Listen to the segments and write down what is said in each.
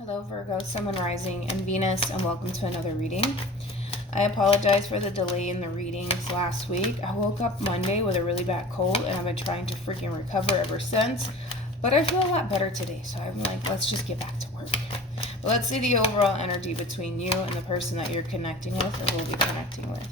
Hello Virgo, Sun, Moon, Rising, and Venus, and welcome to another reading. I apologize for the delay in the readings last week. I woke up Monday with a really bad cold, and I've been trying to freaking recover ever since. But I feel a lot better today, so I'm like, let's just get back to work. But let's see the overall energy between you and the person that you're connecting with, or will be connecting with.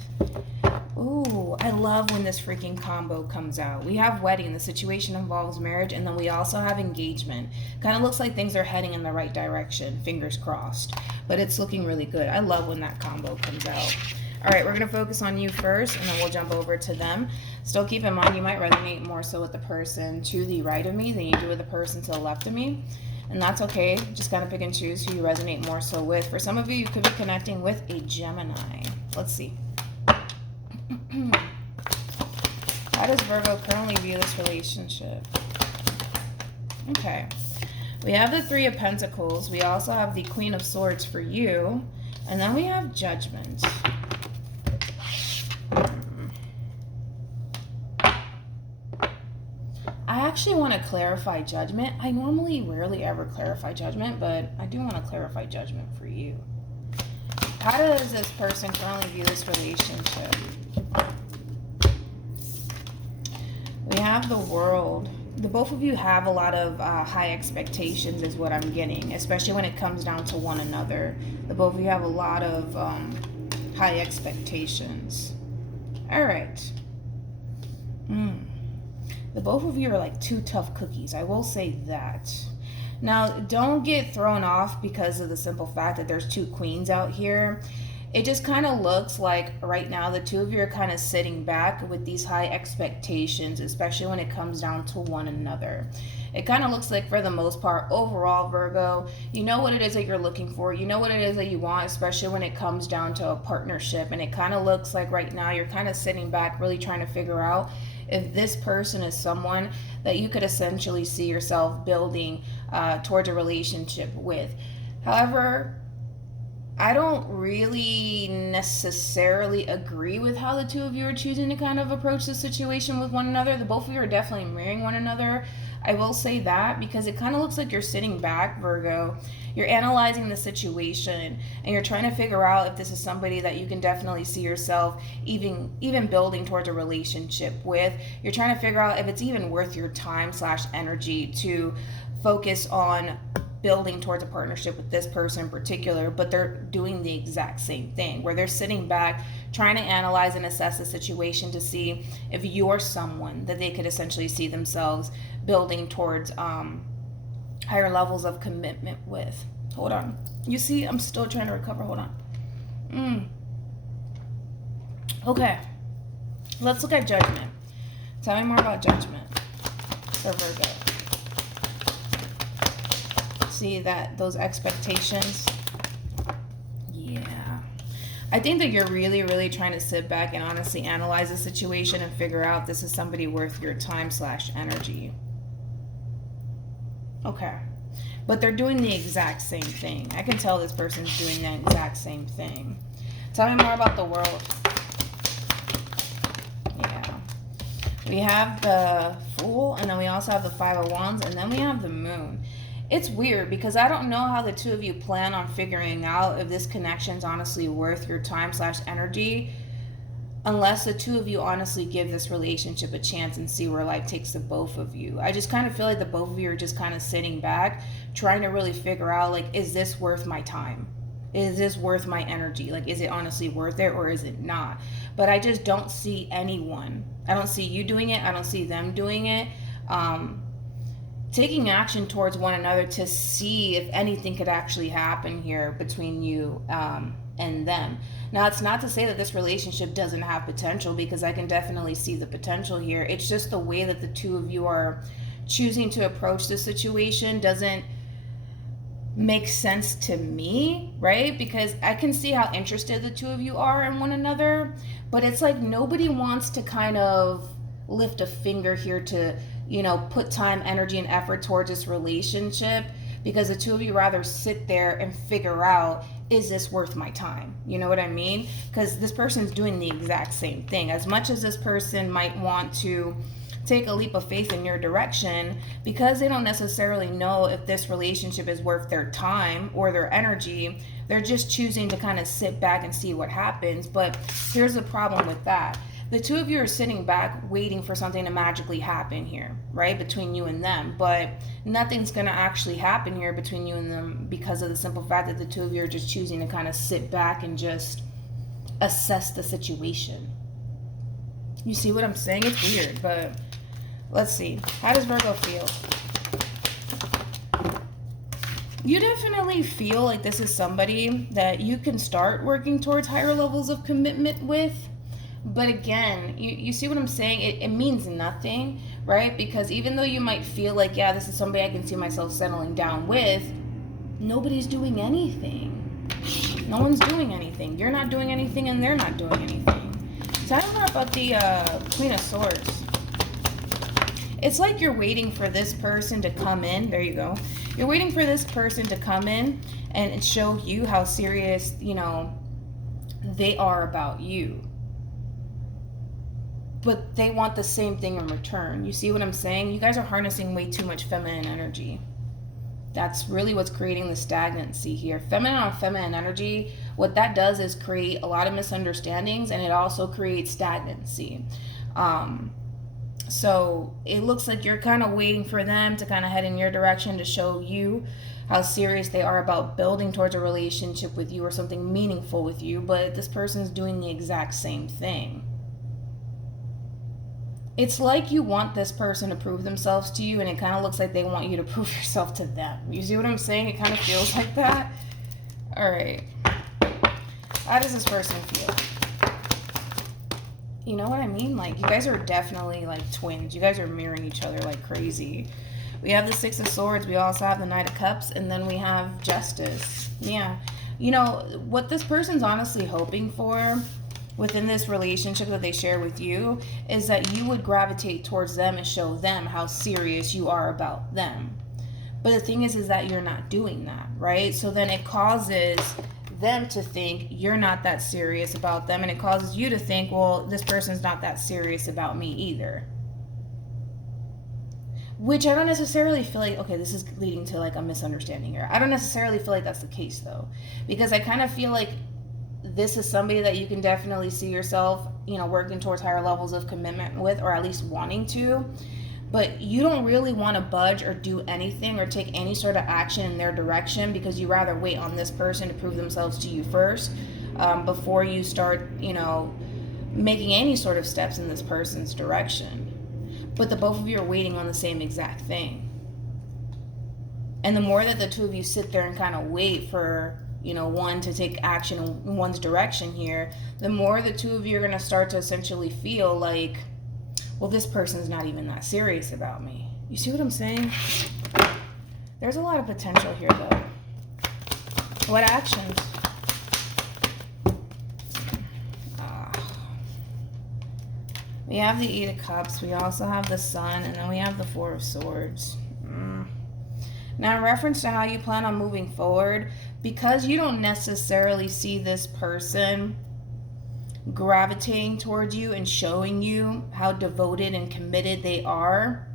Ooh, I love when this freaking combo comes out. We have wedding, the situation involves marriage, and then we also have engagement. Kind of looks like things are heading in the right direction, fingers crossed. But it's looking really good. I love when that combo comes out. All right, we're going to focus on you first, and then we'll jump over to them. Still keep in mind, you might resonate more so with the person to the right of me than you do with the person to the left of me. And that's okay. Just kind of pick and choose who you resonate more so with. For some of you, you could be connecting with a Gemini. Let's see. How does Virgo currently view this relationship? Okay. We have the Three of Pentacles. We also have the Queen of Swords for you. And then we have Judgment. I actually want to clarify Judgment. I normally rarely ever clarify Judgment, but I do want to clarify Judgment for you. How does this person currently view this relationship? We have the World. The both of you have a lot of high expectations is what I'm getting, especially when it comes down to one another. The both of you have a lot of high expectations. All right. The both of you are like two tough cookies. I will say that. Now, don't get thrown off because of the simple fact that there's two queens out here. It just kind of looks like right now the two of you are kind of sitting back with these high expectations, especially when it comes down to one another. It kind of looks like for the most part, overall, Virgo, you know what it is that you're looking for. You know what it is that you want, especially when it comes down to a partnership. And it kind of looks like right now you're kind of sitting back really trying to figure out if this person is someone that you could essentially see yourself building towards a relationship with. However, I don't really necessarily agree with how the two of you are choosing to kind of approach the situation with one another. The both of you are definitely mirroring one another. I will say that because it kind of looks like you're sitting back, Virgo. You're analyzing the situation and you're trying to figure out if this is somebody that you can definitely see yourself even building towards a relationship with. You're trying to figure out if it's even worth your time / energy to focus on building towards a partnership with this person in particular, but they're doing the exact same thing where they're sitting back trying to analyze and assess the situation to see if you're someone that they could essentially see themselves building towards higher levels of commitment with. Hold on. You see, I'm still trying to recover. Hold on. Okay. Let's look at Judgment. Tell me more about Judgment for Virgo. See that those expectations. Yeah, I think that you're really trying to sit back and honestly analyze the situation and figure out if this is somebody worth your time / energy. Okay, but they're doing the exact same thing. I can tell this person's doing the exact same thing. Tell me more about the World. Yeah, we have the Fool, and then we also have the Five of Wands, and then we have the Moon. It's weird because I don't know how the two of you plan on figuring out if this connection is honestly worth your time / energy unless the two of you honestly give this relationship a chance and see where life takes the both of you. I just kind of feel like the both of you are just kind of sitting back trying to really figure out, like, is this worth my time? Is this worth my energy? Like, is it honestly worth it or is it not? But I just don't see anyone. I don't see you doing it. I don't see them doing it. Taking action towards one another to see if anything could actually happen here between you and them. Now, it's not to say that this relationship doesn't have potential, because I can definitely see the potential here. It's just the way that the two of you are choosing to approach the situation doesn't make sense to me, right? Because I can see how interested the two of you are in one another, but it's like nobody wants to kind of lift a finger here to, put time, energy, and effort towards this relationship, because the two of you rather sit there and figure out, is this worth my time? You know what I mean? Because this person's doing the exact same thing. As much as this person might want to take a leap of faith in your direction because they don't necessarily know if this relationship is worth their time or their energy. They're just choosing to kind of sit back and see what happens. But here's the problem with that. The two of you are sitting back waiting for something to magically happen here, right, between you and them. But nothing's going to actually happen here between you and them because of the simple fact that the two of you are just choosing to kind of sit back and just assess the situation. You see what I'm saying? It's weird, but let's see. How does Virgo feel? You definitely feel like this is somebody that you can start working towards higher levels of commitment with. But again, you see what I'm saying? It means nothing, right? Because even though you might feel like, yeah, this is somebody I can see myself settling down with, nobody's doing anything. No one's doing anything. You're not doing anything and they're not doing anything. Tell me more about the Queen of Swords. It's like you're waiting for this person to come in. There you go. You're waiting for this person to come in and show you how serious, you know, they are about you. But they want the same thing in return. You see what I'm saying? You guys are harnessing way too much feminine energy. That's really what's creating the stagnancy here. Feminine on feminine energy, what that does is create a lot of misunderstandings, and it also creates stagnancy. So it looks like you're kind of waiting for them to kind of head in your direction to show you how serious they are about building towards a relationship with you or something meaningful with you, but this person's doing the exact same thing. It's like you want this person to prove themselves to you, and it kind of looks like they want you to prove yourself to them. You see what I'm saying? It kind of feels like that. All right. How does this person feel? You know what I mean? Like, you guys are definitely like twins. You guys are mirroring each other like crazy. We have the Six of Swords. We also have the Knight of Cups, and then we have Justice. Yeah. You know, what this person's honestly hoping for within this relationship that they share with you is that you would gravitate towards them and show them how serious you are about them. But the thing is that you're not doing that, right? So then it causes them to think you're not that serious about them, and it causes you to think, well, this person's not that serious about me either. Which I don't necessarily feel like, okay, this is leading to like a misunderstanding here. I don't necessarily feel like that's the case though, because I kind of feel like this is somebody that you can definitely see yourself, you know, working towards higher levels of commitment with, or at least wanting to. But you don't really want to budge or do anything or take any sort of action in their direction because you rather wait on this person to prove themselves to you first before you start, you know, making any sort of steps in this person's direction. But the both of you are waiting on the same exact thing. And the more that the two of you sit there and kind of wait for, you know, one to take action in one's direction here, the more the two of you are going to start to essentially feel like, well, this person's not even that serious about me. You see what I'm saying? There's a lot of potential here, though. What actions? We have the Eight of Cups. We also have the Sun. And then we have the Four of Swords. Now, in reference to how you plan on moving forward, because you don't necessarily see this person gravitating towards you and showing you how devoted and committed they are,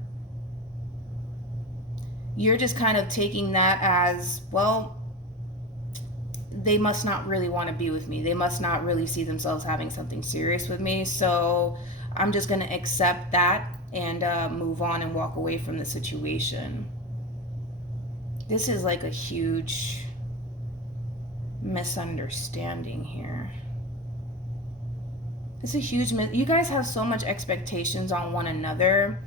you're just kind of taking that as, well, they must not really want to be with me. They must not really see themselves having something serious with me. So I'm just going to accept that and move on and walk away from the situation. This is like a huge misunderstanding here. It's a huge you guys have so much expectations on one another,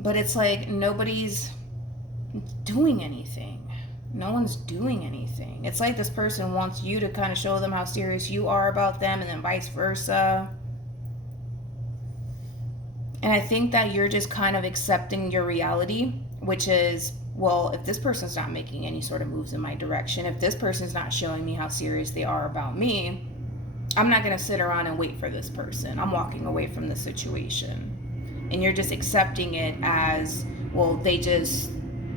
but it's like nobody's doing anything. No one's doing anything. It's like this person wants you to kind of show them how serious you are about them, and then vice versa. And I think that you're just kind of accepting your reality, which is, well, if this person's not making any sort of moves in my direction, if this person's not showing me how serious they are about me, I'm not going to sit around and wait for this person. I'm walking away from the situation. And you're just accepting it as, well, they just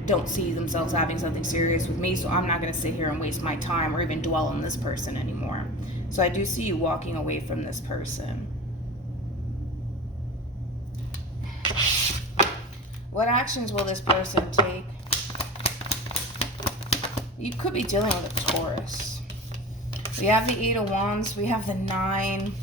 don't see themselves having something serious with me, so I'm not going to sit here and waste my time or even dwell on this person anymore. So I do see you walking away from this person. What actions will this person take? You could be dealing with a Taurus. We have the 8 of Wands. We have the 9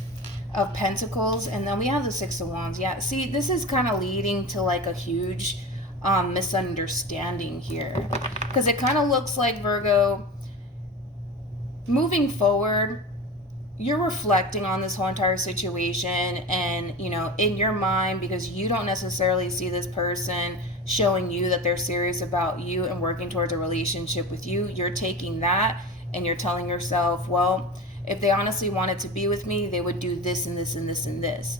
of Pentacles. And then we have the 6 of Wands. Yeah, see, this is kind of leading to like a huge misunderstanding here. Because it kind of looks like, Virgo, moving forward, you're reflecting on this whole entire situation, and you know, in your mind, because you don't necessarily see this person showing you that they're serious about you and working towards a relationship with you, you're taking that and you're telling yourself, well, if they honestly wanted to be with me, they would do this and this and this and this.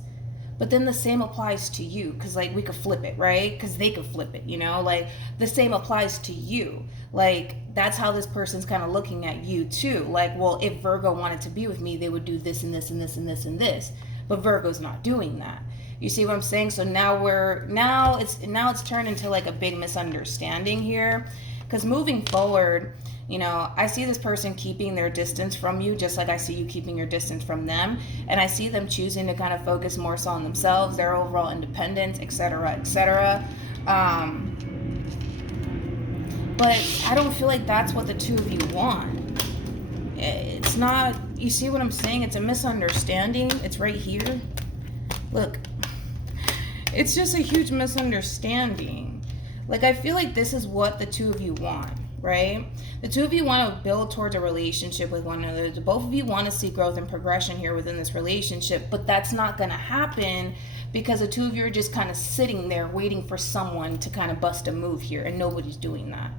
But then the same applies to you, because like we could flip it, right? Because they could flip it, you know, like the same applies to you. Like that's how this person's kind of looking at you too. Like, well, if Virgo wanted to be with me, they would do this and this and this and this and this. But Virgo's not doing that. You see what I'm saying? So now it's turned into like a big misunderstanding here. Because moving forward, you know, I see this person keeping their distance from you, just like I see you keeping your distance from them. And I see them choosing to kind of focus more so on themselves, their overall independence, etc., etc. But I don't feel like that's what the two of you want. It's not, you see what I'm saying? It's a misunderstanding. It's right here. Look, it's just a huge misunderstanding. Like, I feel like this is what the two of you want, right? The two of you want to build towards a relationship with one another. Both of you want to see growth and progression here within this relationship, but that's not going to happen because the two of you are just kind of sitting there waiting for someone to kind of bust a move here, and nobody's doing that.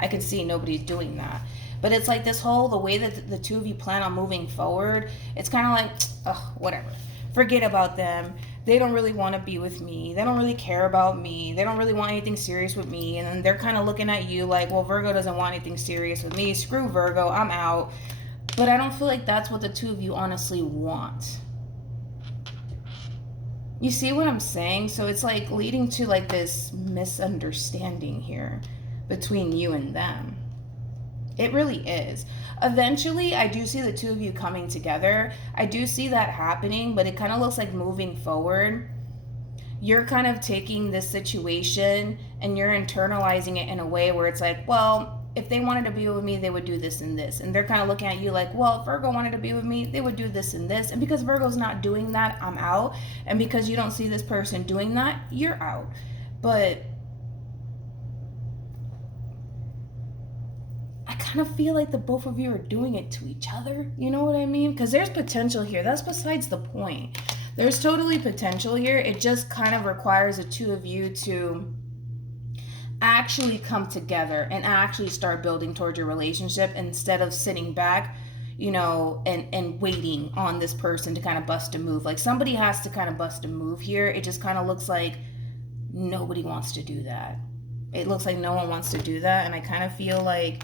I can see nobody's doing that. But it's like this whole, the way that the two of you plan on moving forward, it's kind of like, oh, whatever. Forget about them. They don't really want to be with me. They don't really care about me. They don't really want anything serious with me. And then they're kind of looking at you like, well, Virgo doesn't want anything serious with me. Screw Virgo. I'm out. But I don't feel like that's what the two of you honestly want. You see what I'm saying? So it's like leading to like this misunderstanding here between you and them. It really is. Eventually, I do see the two of you coming together. I do see that happening, but it kind of looks like moving forward, you're kind of taking this situation and you're internalizing it in a way where it's like, well, if they wanted to be with me, they would do this and this. And they're kind of looking at you like, well, if Virgo wanted to be with me, they would do this and this. And because Virgo's not doing that, I'm out. And because you don't see this person doing that, you're out. But I kind of feel like the both of you are doing it to each other. You know what I mean? Because there's potential here. That's besides the point. There's totally potential here. It just kind of requires the two of you to actually come together and actually start building towards your relationship instead of sitting back, you know, and waiting on this person to kind of bust a move. Like somebody has to kind of bust a move here. It just kind of looks like nobody wants to do that. It looks like no one wants to do that. And I kind of feel like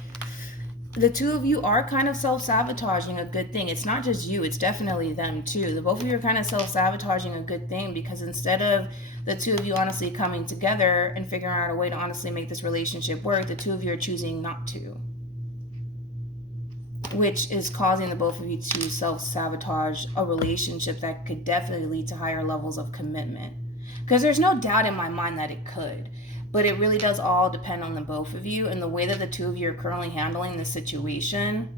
the two of you are kind of self-sabotaging a good thing. It's not just you, it's definitely them too. The both of you are kind of self-sabotaging a good thing because instead of the two of you honestly coming together and figuring out a way to honestly make this relationship work, the two of you are choosing not to. Which is causing the both of you to self-sabotage a relationship that could definitely lead to higher levels of commitment. Because there's no doubt in my mind that it could. But it really does all depend on the both of you and the way that the two of you are currently handling this situation.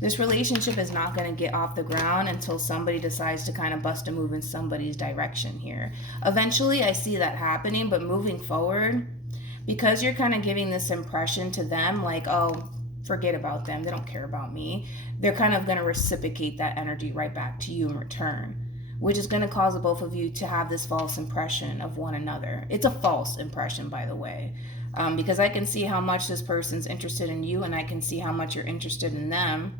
This relationship is not going to get off the ground until somebody decides to kind of bust a move in somebody's direction here. Eventually, I see that happening, but moving forward, because you're kind of giving this impression to them like, oh, forget about them, they don't care about me, they're kind of going to reciprocate that energy right back to you in return, which is going to cause the both of you to have this false impression of one another. It's a false impression, by the way, because I can see how much this person's interested in you and I can see how much you're interested in them.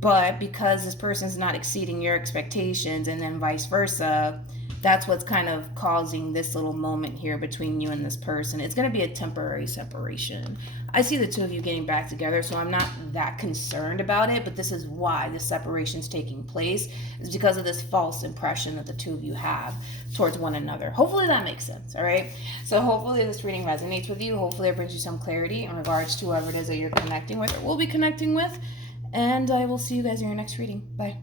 But because this person's not exceeding your expectations and then vice versa, that's what's kind of causing this little moment here between you and this person. It's going to be a temporary separation. I see the two of you getting back together, so I'm not that concerned about it, but this is why this separation is taking place, is because of this false impression that the two of you have towards one another. Hopefully that makes sense, all right? So hopefully this reading resonates with you. Hopefully it brings you some clarity in regards to whoever it is that you're connecting with or will be connecting with, and I will see you guys in your next reading. Bye.